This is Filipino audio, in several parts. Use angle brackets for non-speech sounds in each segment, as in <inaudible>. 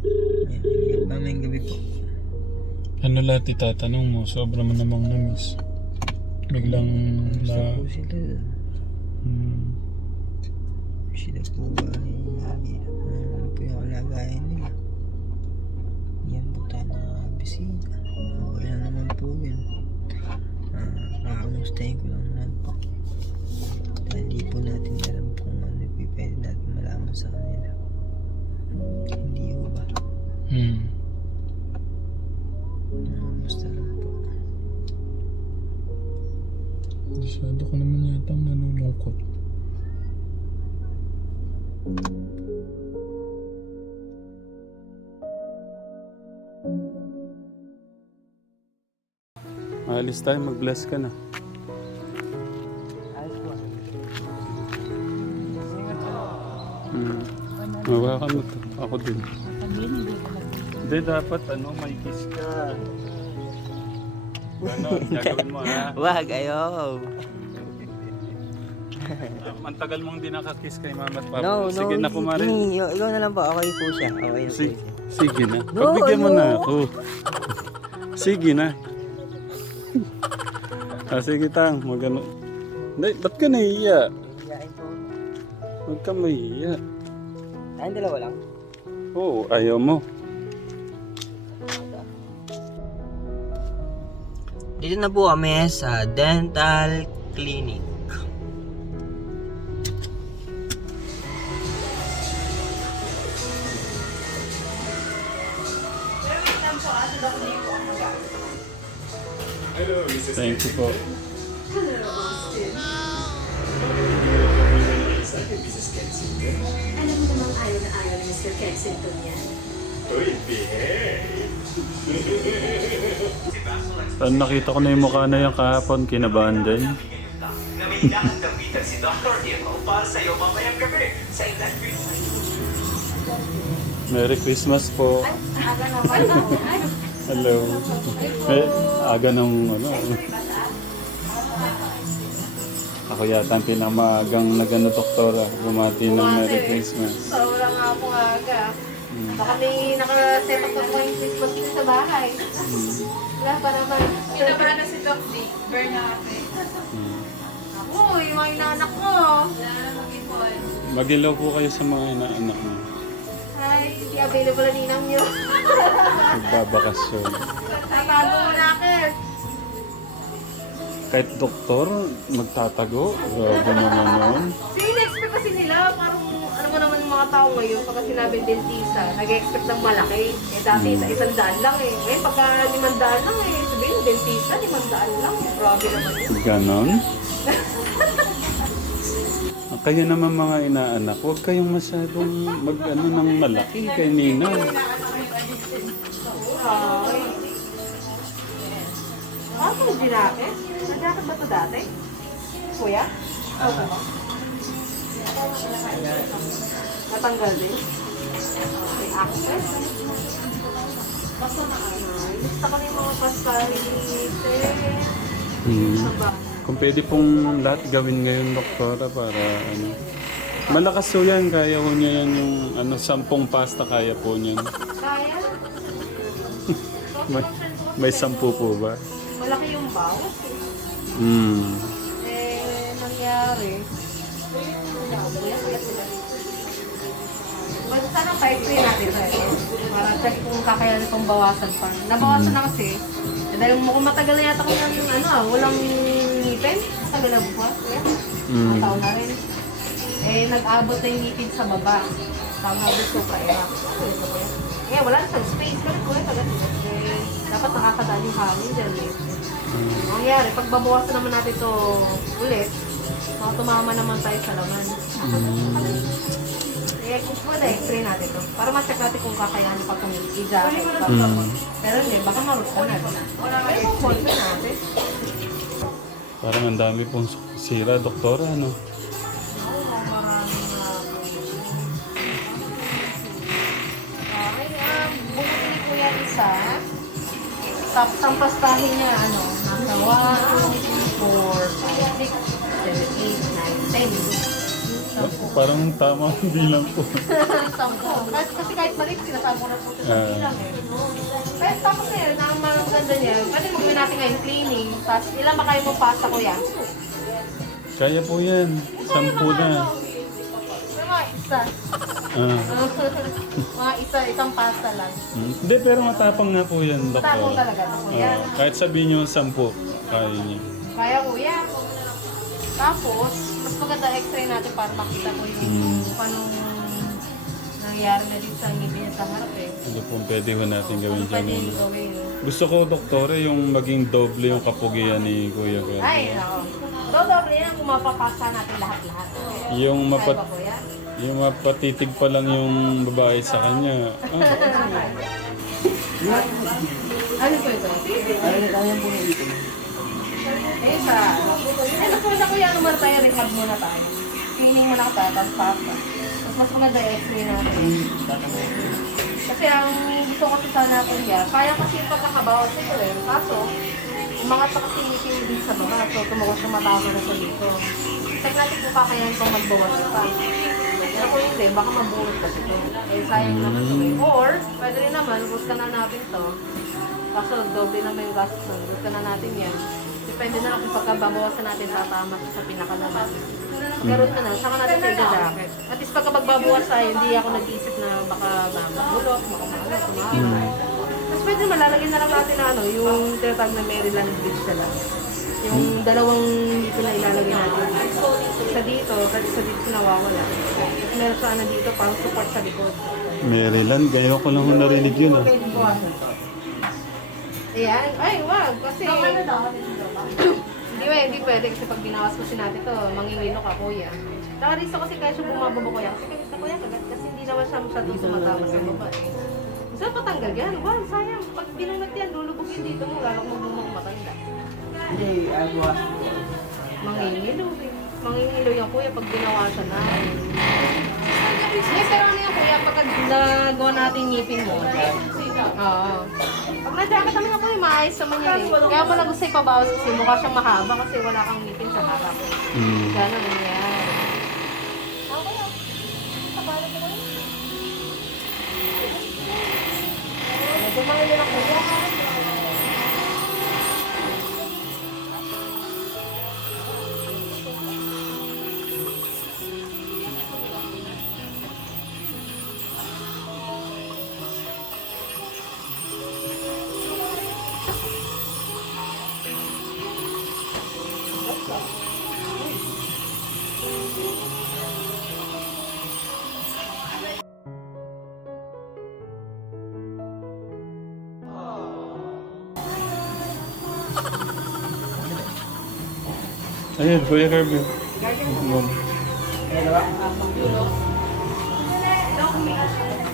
Ang yeah, daming gabi po. Ano lahat itatanong mo? Sobra mo namang namis. Biglang la... hmm, na... sila. po ba? Lagi po yung kalagayan nila. Yan po tayo na bisita. Okay naman po yan. Uh, ko lang po. Dali po natin Alis tayo, mag-bless ka na. Hmm. Mawakan mo ito. Ako din. Hindi, dapat ano, may kiss ka. Ano, gagawin mo ha? Wag, ayaw. Mantagal mong di nakakiss kay mama at papa. No, no. Sige no, na kumarin. Hindi, ikaw na lang ba? Okay po siya. Okay, S- okay. No, sige na. No, Pagbigyan no. mo na ako. sige na. <laughs> <laughs> ah, sige, Tang. Magano. Hindi, ba't ka nahiya? Hiya, ito. Huwag ka mahiya. Tayong dalawa lang? Oo, oh, ayaw mo. Dito na po kami sa dental clinic. thing to put. Ang nakita ko na yung mukha na yung kahapon, kinabahan din. <laughs> Merry Christmas po. <laughs> Hello. Eh, aga ng ano. <laughs> ako yata ang pinamaagang mag na gano'n doktora. Bumati ng Buwate. Merry Christmas. Sa ulang nga po aga. Hmm. Baka may nakasetap na yung Christmas kasi sa bahay. Wala hmm. pa naman. Pinaba na, na si Doc D. Bernate. <laughs> <laughs> Uy, mga inaanak ko. Okay, Mag-ilaw po kayo sa mga inaanak mo. Hi, hindi available na ni ninang nyo. Magbabakas yun. Tatago <laughs> <laughs> <Magbabakasyon. laughs> <laughs> mo na akin kahit doktor magtatago uh, grabe naman yun na-expect kasi nila parang ano mo naman mga tao ngayon pagka sinabi ng dentista nag-expect ng malaki eh dati mm. isang daan lang eh ngayon eh, pagka limang daan lang eh sabi yung dentista limang daan lang grabe naman yun ganon <laughs> Kaya naman mga inaanak, huwag kayong masyadong mag-ano ng malaki <laughs> kay Nina. Ano Hi. ang ginapit? Nagkakad ba ito dati? Kuya? Uh, okay. Na Natanggal din? access. Basta na ano. Basta kami mga pasalite. Hmm. Kung pwede pong lahat gawin ngayon, doktora, para ano. Malakas po yan. Kaya po niya yan yung ano, sampung pasta. Kaya po niya. Kaya? may, may sampu po ba? <laughs> Malaki yung bawas. Mm. Eh, nangyari. Basta na 5-3 natin. Eh, para check kung kakayari kong bawasan pa. Nabawasan hmm. na kasi. Eh, dahil mukhang matagal na yata ko ng ano, walang ngipin. Sa ganabuha. Yeah. Mm. Ang taon na rin. Eh, nag-abot na yung ngipin sa baba. Tama, so, gusto ko pa. Eh, yeah. yeah, wala na sa space. Kaya, kaya, kaya dapat nakakadali hangin dyan eh. Mm. Ang nangyari, pag babawasan naman natin ito ulit, makatumama naman tayo sa laman. Kaya kung pwede, i-train natin ito. Para mas check natin kung kakayanin pa kung i-ja. Mm. Pero hindi, eh, baka marot ko na. Pero kung pwede natin. Parang ang dami pong sira, doktora, ano? Okay. tap tampastahin niya ano nakawa 4 5 6 7, 8, 9, 10, 10, 10, 10. Parang tama ang bilang po. tampo. <laughs> kasi kahit balik, sinasabo na po sa uh. bilang eh. Pero tapos yun, eh, ang maganda niya, pwede magbina natin ngayon cleaning, tapos ilan ba kayo mapasa ko yan? Kaya po yan. Sampo na. Lang, ano, may isa. <laughs> Ah. <laughs> Mga isa, isang pasta lang. Hmm. Hindi, pero matapang nga po yan. Matapang Doktor. talaga. Uh, ah. kahit sabihin nyo, sampu. Kaya niya. Kaya po yan. Tapos, mas maganda x-ray natin para makita ko yung hmm. panong nangyari na dito sa ngiti sa harap eh. Ano pong pwede ho po natin gawin dyan? Ano gusto ko, doktore, yung maging doble yung kapugian kapugia ni Kuya Kuya. Ay, no. Doble yan, kung mapapasa natin lahat-lahat. Yung kaya mapat... Pa, yung mapatitig pa lang yung babae sa kanya. Uh, ah. Uh. <laughs> <laughs> ano, ano po ito? Ano na kuya, tayo po Eh, sa kung sa kuya ng Marta, rehab tayo. Cleaning muna ka tayo, tapos mas maganda yung x Kasi ang gusto ko sa sana ko kuya, kaya kasi yung pagkakabawa sa ito eh. Kaso, umangat pa kasi yung sa baka, so tumukos yung mata ko na sa dito. Teknatik ko pa kaya itong magbawas pa. Kaya kung hindi, baka mabuhit ka dito. Okay? Eh, sayang mm. naman ito. Or, pwede rin naman, ubus na natin ito. Kaso, doble na may gas. So, ubus na natin yan. Depende na lang kung pagkababawasan natin sa tama sa pinakalaman. Garoon ka na, saka mm natin -hmm. sa ito dahil. At is, pagkababawasan, hindi ako nag-iisip na baka mamulok, baka mamulok, ah. um mamulok. Mm. Tapos pwede malalagyan na lang natin na ano, yung tinatag na Maryland Bridge talaga yung dalawang dito na ilalagay natin sa dito, kasi sa dito nawawala meron sa ano dito, parang support sa likod Maryland, gayo ko lang narinig yun ah ayan, ay wag well, kasi hindi ba, hindi pwede kasi pag binawas mo si natin to mangingino ka kuya saka rin kasi kaya siya bumababa kuya kasi kamit na kasi hindi naman siya masyadong sumatama sa baba eh saan patanggal yan? wag, sayang pag binunat yan, lulubog yun dito mo lalo kung magbumang matanda hindi, ano was... ah. Mangingilo. Mangingilo yung kuya pag binawasan na. Hindi, pero ano yung kuya pag nagawa natin ngipin mo? Uh Oo. -oh. Pag may jacket naman yung kuya, maayos sa mga ngipin. Kaya pala gusto ipabawas kasi siya? mukha siyang mahaba kasi wala kang ngipin sa harap. Mm. Gano'n okay, okay. yun yan. Kumain din ako. Yeah. Ayan, Kuya Kerb yun. Ayan, Kuya Kerb yun. Ayan, Kuya Kerb yun. Ayan, Kuya Kerb yun.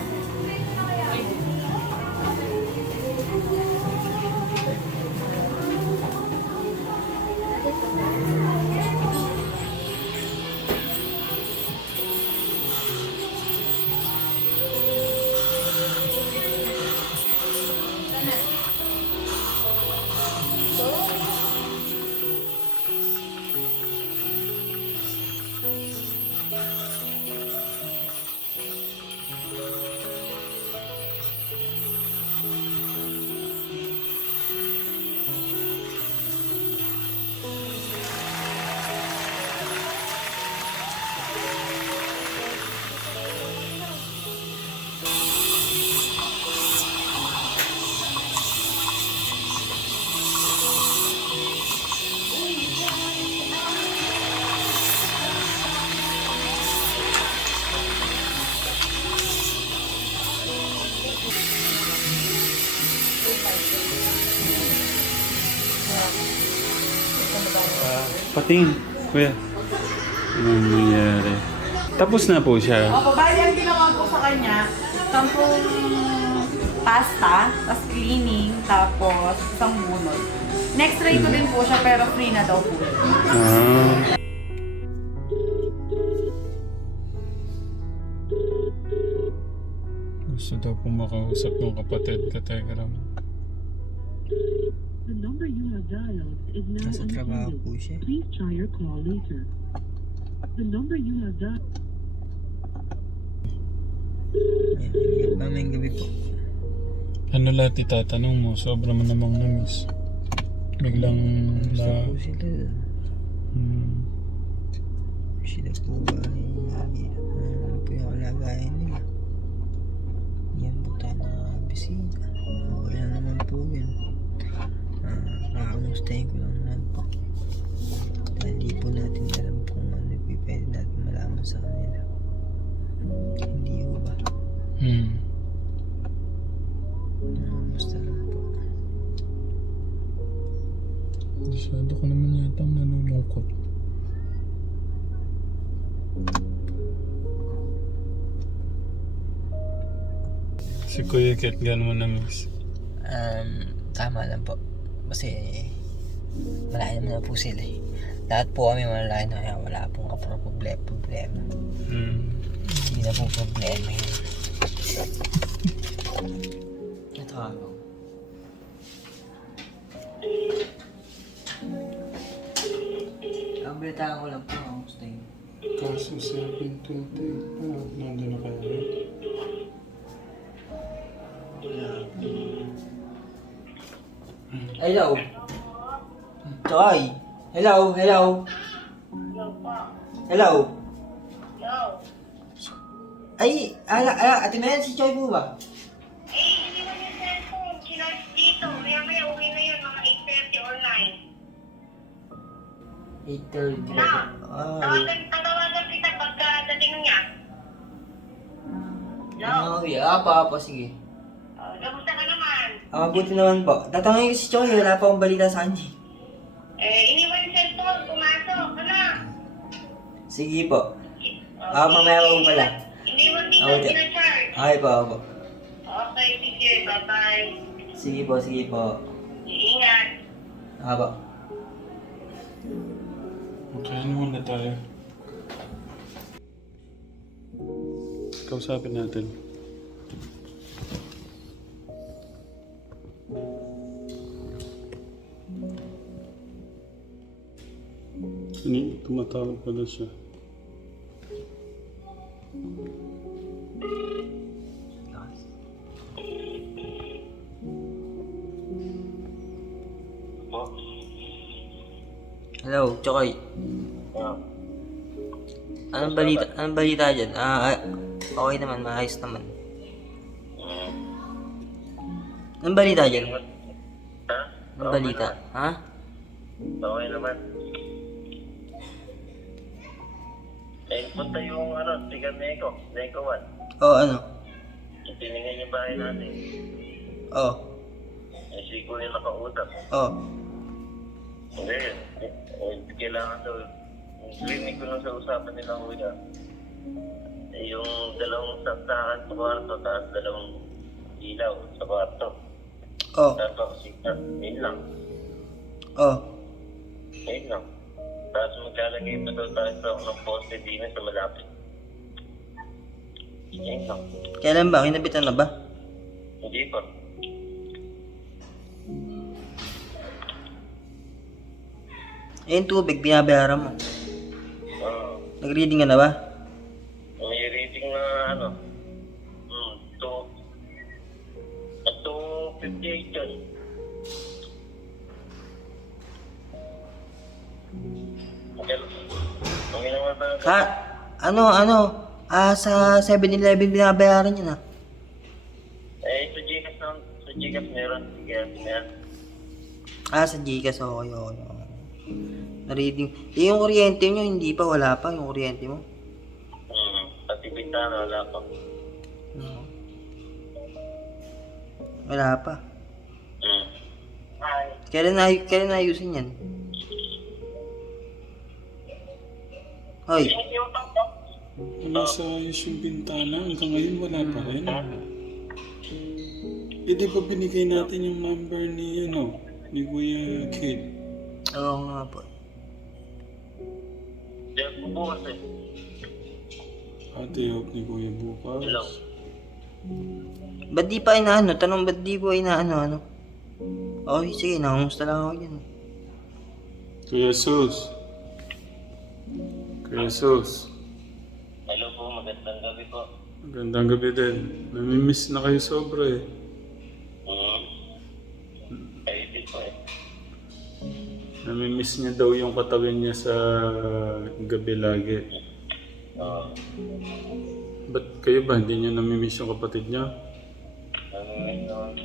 dumating. Kuya. Ano nangyari? Tapos na po siya. Opo, oh, bali ang ginawa ko sa kanya, tampong pasta, tapos cleaning, tapos isang bunod. Next ray ko hmm. din po siya, pero free na daw po. Ah. Gusto daw po makausap ng kapatid ka, Tegram. Thank The number you have dialed is now unattended. Please try your call later. The number you have dialed. Ano lahat itatanong mo? Sobrang namang namis. Biglang la... sila. Hmm. Sila po ba? Ano po yung kalagayan nila? Yan po tayo na bisita. Wala naman po yan. Yeah. Nakakamusta hmm. um, yung kulang na po. Dahil di natin alam kung ano yung natin malaman sa kanila. Hindi ko ba? Hmm. Nakakamusta lang po. Masyado ko naman yata ang nanulungkot. Si Kuya Kit, gano'n mo na miss? Um, tama lang po kasi eh, malaki naman na po sila eh. Lahat po kami I mean, malaki na kaya wala pong kaproblema. Problem. Hmm. Hindi na pong problem, eh. <laughs> Ito po problema yun. Natawag ako. Ang bilita ko lang po, ang gusto yun. Kaso 7.20, ano, nandun na kayo rin? Eh? Wala. Yeah. Hello. Trời. Hello, hello. Hello. Ấy, à, à, à, à, thì mẹ xin chơi vui mà. Ý tư Ờ, vậy, ớp, ớp, ớp, ớp, ớp, ớp, ớp, ớp, ớp, ớp, ớp, ớp, ớp, ớp, ớp, ớp, ớp, ớp, ớp, Ang oh, mabuti naman po. Datang ngayon si Choi, wala pa akong balita sa kanya. Eh, iniwan yung cellphone, pumasok, ano? Sige po. Okay. Ah, mamaya ko pala. Iniwan din okay. Charge. Okay po, ako. Okay, sige, bye-bye. Sige po, sige po. Iingat. Ako. Ah, okay, anyone na tayo? Kausapin natin. Nem tu matá-lo Hello, Joy. Yeah. Anong balita? Anong balita dyan? Ah, ah, okay naman, maayos naman. Anong balita dyan? Anong balita? Oh ha? Punta yung ano, tigan na Eko. Na Oo, oh, ano? Yung tinigay yung bahay natin. Oo. Oh. Yung siko yung nakautap. Oo. Oh. Hindi, okay. kailangan daw. Clinic ko lang sa usapan nila ko yan. Yung dalawang saktaan sa kwarto, ta ta taas dalawang ilaw sa kwarto. Oo. Oh. Tapos yung lang. Oo. Oh. Ayun lang. Tapos magkala ngayon ito tayo sa ng poste din sa malapit. Okay. Kailan ba? Kinabitan na ba? Hindi pa. Eh, tubig, binabayara mo. Uh, Nag-reading ka na ba? May reading na ano? Hmm, to... At Ha? Ano, ano? Ah, sa 7 11 binabayaran yun na? Eh, sa Gcash sa Gcash meron, Gcash Ah, sa Gcash, okay, na Reading. Eh, yung kuryente nyo, hindi pa, wala pa yung kuryente mo? Hmm, pati bintana, wala pa. Wala pa. Hmm. Kailan, ay kailan ayusin yan? Hmm. Hoy. Ay. Nasa ayos yung bintana. Hanggang ngayon, wala pa rin. Eh, di ba binigay natin yung number ni, ano, you know, ni Kuya Kid? Oo oh, nga po. Di, bupaw, eh. Ate, I hope ni Kuya bukas. Hello. Ba't di pa inaano? Tanong ba't di po inaano? Ano? Okay, oh, sige, nakamusta lang ako yun. Kuya Sus. Kuya Sus. Kuya Jesus. Hello po, magandang gabi po. Magandang gabi din. Namimiss na kayo sobra eh. nami mm. Namimiss niya daw yung katawin niya sa gabi lagi. Oo. Uh. Ba't kayo ba? Hindi niya namimiss yung kapatid niya? Nami-miss uh.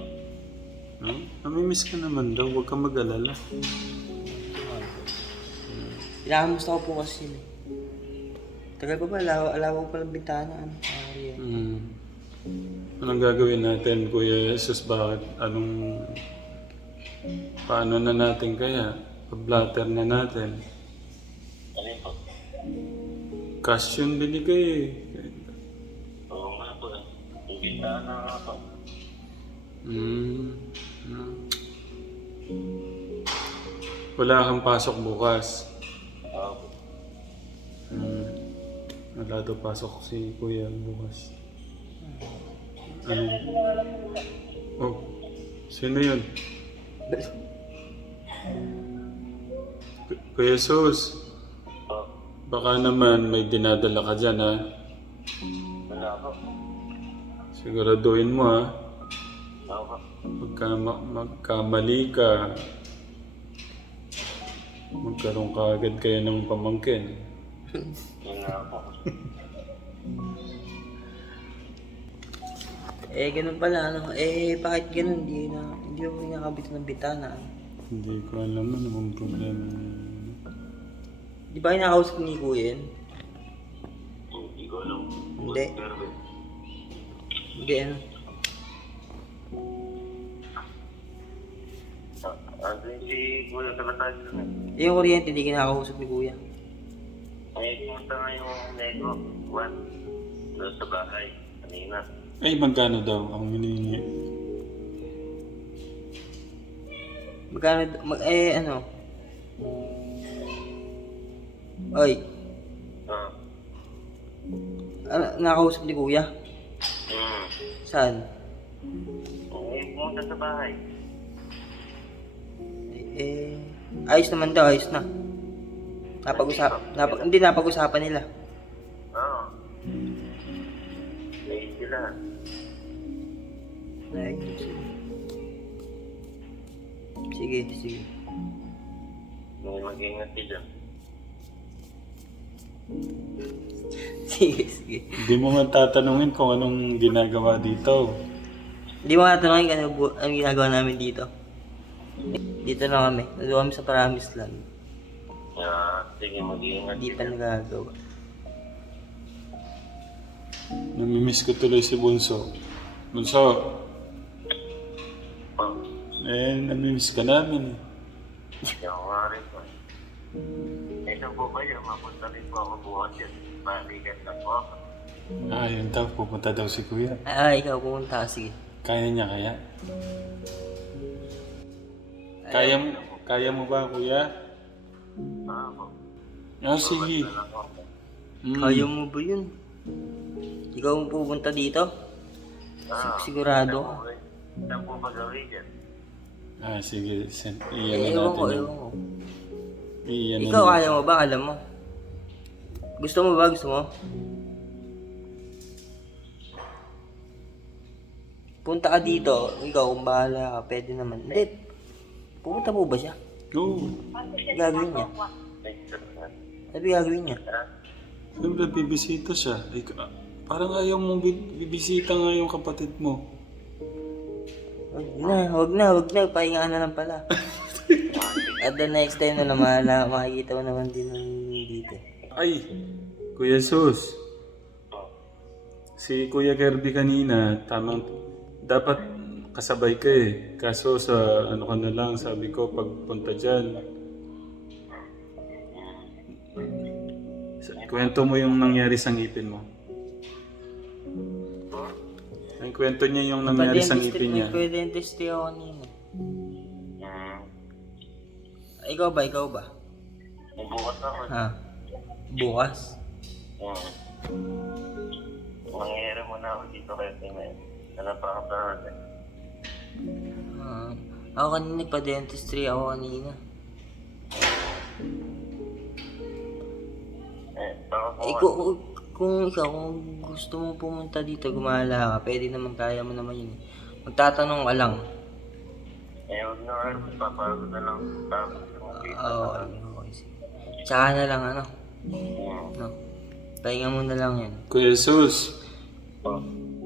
naman. Huh? Namimiss miss ka naman daw. Huwag ka mag-alala. Uh. Ilangan mo sa ako po kasi. Ano? Tagal pa ba? Alawa, alawa ko palang bintana. Ano? Hmm. Anong gagawin natin, Kuya Jesus? Bakit? Anong... Paano na natin kaya? Pablatter na natin. Ano po? Cash yung binigay eh. Hmm. Wala kang pasok bukas. Alado pasok si Kuya bukas. Ano? Oh, sino yun? K Kuya Sus, baka naman may dinadala ka dyan, ha? Wala ako. Siguraduhin mo, ha? Magka ma magkamali ka, magkaroon ka agad kayo ng pamangkin. <laughs> <laughs> eh, ganun pala, ano? Eh, bakit ganun? Hindi na, hindi mo pinakabit ng bitana. No? Hindi ko alam ano bang problem. Di ba yung ko ni Kuya yun? <laughs> hindi ko alam. Hindi. Hindi, ano? Ano yung si Kuya sa Yung kuryente, hindi kinakausap ni Kuya. Hmm. Ay, Ay magkano daw ang hinihingi? Magkano daw? Mag, eh, ano? Ay. Ha? Ah. Ano, nakausap ni Kuya? Hmm. Saan? Okay, punta sa bahay. Eh, eh, ayos naman daw, ayos na. Hmm. Napag-usapan. Napag hindi, napag-usapan nila. Oo. Oh. Naig sila. Sige, sige. May mag-ingat sila. <laughs> sige, sige. Hindi mo nga tatanungin kung anong ginagawa dito. Hindi <laughs> mo nga tatanungin kung anong, ginagawa namin dito. Dito na kami. Nandito kami sa Paramis Land. Yeah, Hindi pa nagagawa. Namimiss ko tuloy si Bunso. Bunso! Um, eh, namimiss ka namin. Ikaw nga Ito po kayo, mapunta rin po ako buwan dyan. Mahaligan po ako. Ah, yun daw. Pupunta daw si Kuya. Ah, uh, ikaw pumunta. Sige. Kaya niya kaya? Kaya, kaya mo Kaya mo ba, Kuya? Ah, oh, ah sige. Mm. Kaya mo ba yun? Ikaw mo pupunta dito? Ah, Sigurado? Saan po sa yan? Ah, sige. Sen- iyan na natin. Ko, iyan Ikaw, kaya mo ba? Alam mo? Gusto mo ba? Gusto mo? Punta ka dito. Ikaw, kung bahala ka. Pwede naman. Hindi. Pupunta mo ba siya? Oo. No. Lagi niya. Sabi lagi niya. Siyempre, bibisita siya. Like, Ay, parang ayaw mong bibisita nga yung kapatid mo. Huwag na, huwag na, huwag na. Pahingaan na lang pala. <laughs> At the next time na naman, na, makikita na, mo naman din ang dito. Ay! Kuya Jesus. Si Kuya Gerby kanina, tamang... Dapat kasabay ka eh. Kaso sa ano ka na lang, sabi ko, pagpunta dyan, hmm. kwento mo yung nangyari sa ngipin mo. Ang kwento niya yung pwede nangyari sa ngipin niya. Pwede yung testimony mo. Hmm. Ikaw ba? Ikaw ba? Buwas ako huh? Bukas ako. Ha? Hmm. Bukas? Mangyayari mo na ako dito kaya tingnan. Ano pa ka pa Uh, ako kanina pa dentistry ako kanina. Eh, ako kung, eh, kung, kung ikaw, kung gusto mo pumunta dito, gumala ka, pwede naman kaya mo naman yun. Magtatanong ka lang. Eh, huwag um, no, na lang. Papagod uh, na lang. Oo, okay, okay. Tsaka na lang, ano? Yeah. No. Tahingan mo na lang yan. Kuya Sus. Oh.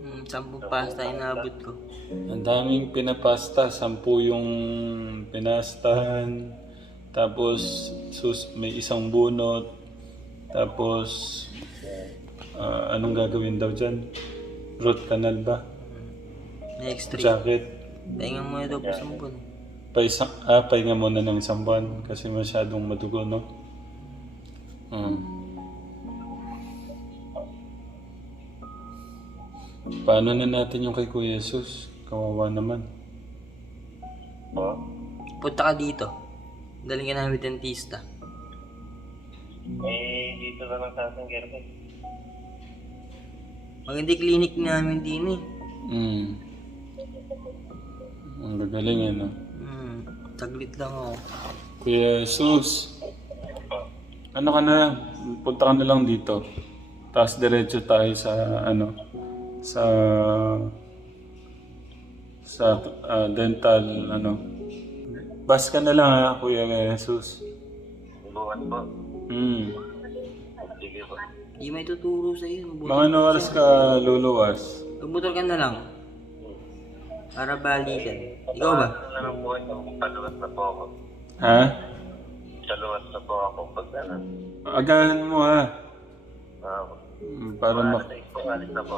Hmm, Sampung pasta inabot ko. Ang daming pinapasta. Sampu yung pinastahan. Tapos sus, may isang bunot. Tapos uh, anong gagawin daw dyan? Root canal ba? Next three. Jacket. Pahinga mo ito po sampu. Pa isang, ah, muna ng isang buwan kasi masyadong madugo, no? Hmm. hmm. paano na natin yung kay Kuya Jesus? Kawawa naman. Ba? Punta ka dito. Daling ka namin dentista. Eh, hmm. dito na lang sa atin, Gerber. Maganda yung clinic namin din eh. Hmm. Ang gagaling eh, no? Hmm. Taglit lang ako. Kuya Jesus. Ano ka na? Punta ka na lang dito. Tapos diretso tayo sa uh, ano, sa sa uh, dental ano bas ka na lang ha, kuya Jesus bukas pa hmm hindi may tuturo sa iyo mga ano oras ba? ka luluwas tumutol ka na lang para balikan ikaw ba sa po ako ha sa luwas na po ba ako pagdanan agahan mo ha Uh, para ma... Na po,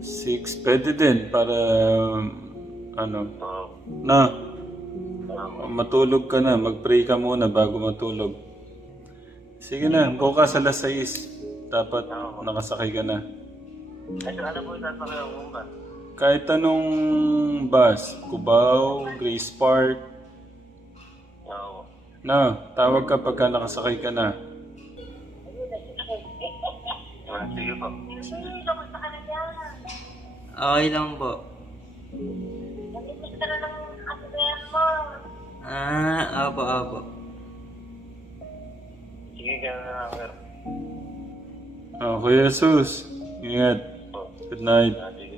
six pwede din para um, ano oh. na oh. matulog ka na magpray ka muna bago matulog sige na go ka sa last six dapat oh. nakasakay ka na Ay, tanong buka, tanong buka. kahit anong bus Cubao Grace Park oh. na tawag ka pagka nakasakay ka na Ah sige po Okay lang po. Nag-inig uh, ka na ng kasabihan mo. Ah, apo, apo. Sige ka na lang, sir. Oh, Jesus. Sus, ingat. Good night. Good night.